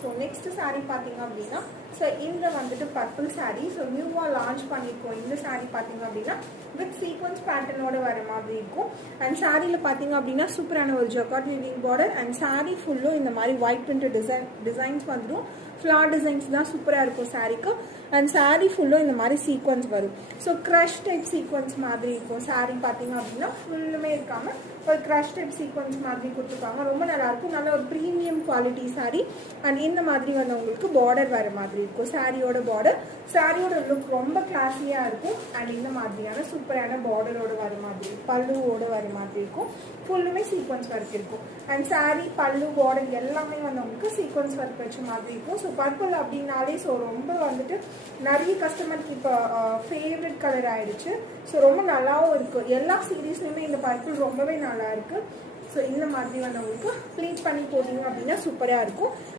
So next sari பார்த்தீங்க அப்படின்னா so இந்த வந்துட்டு பர்பிள் சாரீ. ஸோ நியூவாக லான்ச் பண்ணியிருக்கோம். இந்த சாரீ பார்த்தீங்க அப்படின்னா வித் சீக்வன்ஸ் பேட்டர்னோட வர மாதிரி இருக்கும். அண்ட் சாரியில் பார்த்தீங்க அப்படின்னா சூப்பரான ஒரு jacquard weaving border. And sari ஃபுல்லும் இந்த மாதிரி ஒயிட் பிரிண்ட் டிசைன்ஸ் வந்துடும். ஃப்ளார் டிசைன்ஸ் தான் சூப்பராக இருக்கும் சாரீக்கு. அண்ட் சாரீ ஃபுல்லும் இந்த மாதிரி சீக்வன்ஸ் வரும். ஸோ க்ரஷ் டைப் சீக்வன்ஸ் மாதிரி இருக்கும். சாரீ பார்த்தீங்க அப்படின்னா ஃபுல்லுமே இருக்காமல் ஒரு க்ரஷ் டைப் சீக்வன்ஸ் மாதிரி கொடுத்துருக்காங்க. ரொம்ப நல்லாயிருக்கும். நல்ல ஒரு ப்ரீமியம் குவாலிட்டி சாரீ. அண்ட் இந்த மாதிரி வந்து உங்களுக்கு பார்டர் வர மாதிரி இருக்கும். சாரியோட பார்டர், சாரியோட லுக் ரொம்ப கிளாஸியாக இருக்கும். அண்ட் இந்த மாதிரியான சூப்பரான பார்டரோட வர மாதிரி, பல்லுவோட வர மாதிரி இருக்கும். ஃபுல்லுமே சீக்வன்ஸ் ஒர்க் இருக்கும். அண்ட் சாரீ, பல்லு, பார்டர் எல்லாமே வந்து உங்களுக்கு சீக்வன்ஸ் ஒர்க் வச்ச மாதிரி இருக்கும். ஸோ பர்பிள் அப்படின்னாலே ஸோ ரொம்ப வந்துட்டு நிறைய கஸ்டமருக்கு இப்போ ஃபேவரட் கலர் ஆயிடுச்சு. ஸோ ரொம்ப நல்லாவும் இருக்கும். எல்லா சீரீஸ்லையுமே இந்த பர்பிள் ரொம்பவே நல்லா இருக்கு. ஸோ இந்த மாதிரி வந்து உங்களுக்கு ப்ளீட் பண்ணி போட்டிங்க அப்படின்னா சூப்பராக இருக்கும்.